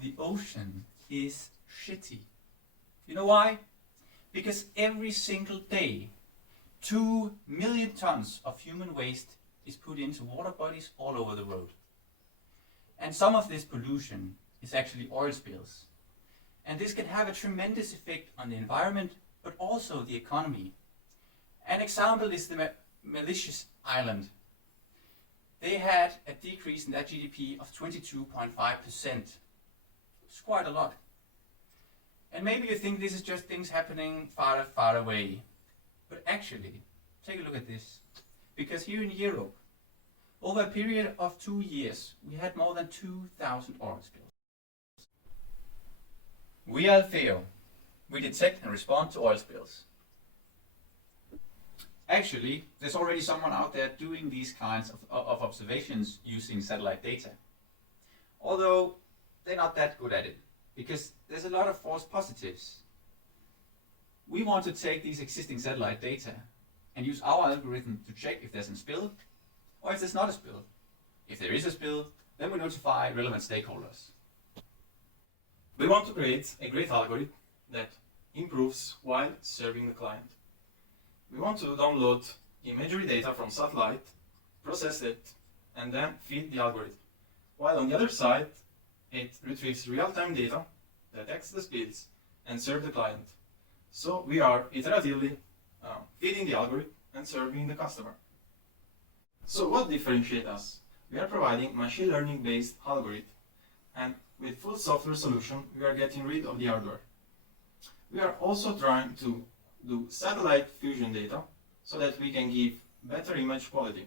the ocean is shitty. You know why? Because every single day 2 million tons of human waste is put into water bodies all over the world. And some of this pollution is actually oil spills. And this can have a tremendous effect on the environment, but also the economy. An example is the Mauritius island. They had a decrease in their GDP of 22.5%. It's quite a lot. And maybe you think this is just things happening far, far away. But actually, take a look at this. Because here in Europe, over a period of 2 years, we had more than 2,000 oil spills. We are ALFEO. We detect and respond to oil spills. Actually, there's already someone out there doing these kinds of observations using satellite data. Although they're not that good at it, because there's a lot of false positives. We want to take these existing satellite data and use our algorithm to check if there's a spill or if there's not a spill. If there is a spill, then we notify relevant stakeholders. We want to create a great algorithm that improves while serving the client. We want to download imagery data from satellite, process it, and then feed the algorithm. While on the other side, it retrieves real-time data, detects the spills, and serves the client. So we are iteratively feeding the algorithm and serving the customer. So what differentiates us? We are providing machine learning based algorithm, and with full software solution we are getting rid of the hardware. We are also trying to do satellite fusion data so that we can give better image quality.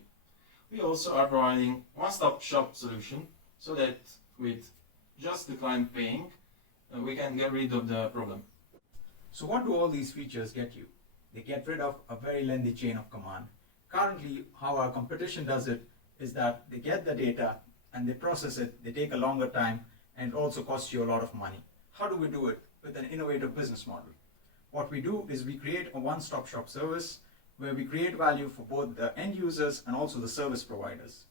We also are providing one-stop shop solution so that with just the client paying, we can get rid of the problem. So what do all these features get you? They get rid of a very lengthy chain of command. Currently, how our competition does it is that they get the data and they process it, they take a longer time, and it also costs you a lot of money. How do we do it? With an innovative business model. What we do is we create a one-stop shop service where we create value for both the end users and also the service providers.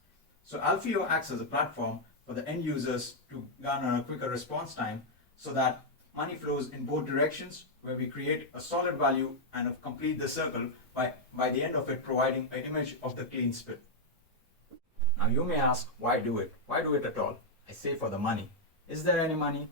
So ALFEO acts as a platform for the end users to garner a quicker response time so that money flows in both directions, where we create a solid value and complete the circle by the end of it providing an image of the clean spill. Now you may ask, why do it? Why do it at all? I say for the money. Is there any money?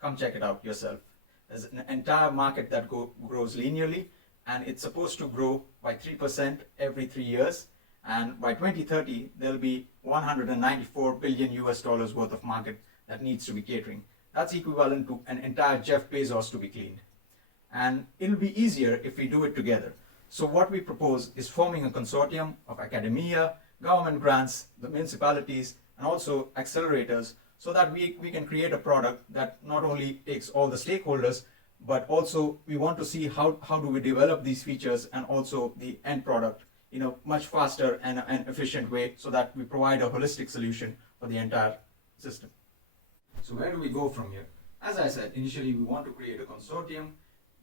Come check it out yourself. There's an entire market that grows linearly, and it's supposed to grow by 3% every 3 years. And by 2030, there'll be $194 billion worth of market that needs to be catering. That's equivalent to an entire Jeff Bezos to be cleaned. And it'll be easier if we do it together. So what we propose is forming a consortium of academia, government grants, the municipalities, and also accelerators, so that we can create a product that not only takes all the stakeholders, but also we want to see how do we develop these features and also the end product in a much faster and efficient way, so that we provide a holistic solution for the entire system. So where do we go from here? As I said, initially we want to create a consortium,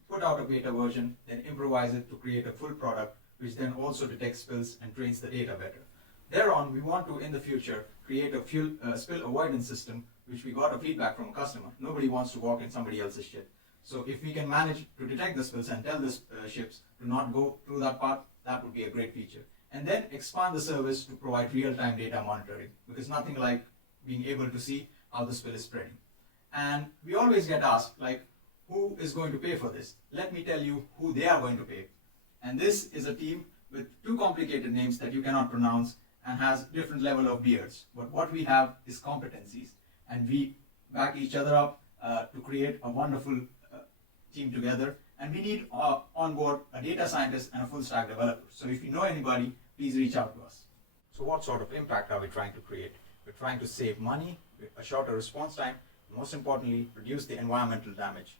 put out a beta version, then improvise it to create a full product, which then also detects spills and trains the data better. Thereon, we want to, in the future, create a spill avoidance system, which we got a feedback from a customer. Nobody wants to walk in somebody else's shit. So if we can manage to detect the spills and tell the ships to not go through that part, that would be a great feature. And then expand the service to provide real-time data monitoring, because nothing like being able to see how the spill is spreading. And we always get asked, like, who is going to pay for this? Let me tell you who they are going to pay. And this is a team with 2 complicated names that you cannot pronounce and has different level of beards. But what we have is competencies, and we back each other up to create a wonderful team together. And we need on board a data scientist and a full stack developer. So if you know anybody, please reach out to us. So what sort of impact are we trying to create? We're trying to save money, a shorter response time, and most importantly, reduce the environmental damage.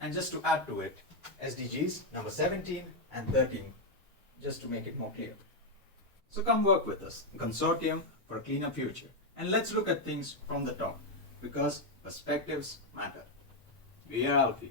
And just to add to it, SDGs number 17 and 13, just to make it more clear. So come work with us, a consortium for a cleaner future. And let's look at things from the top, because perspectives matter. We are ALFEO.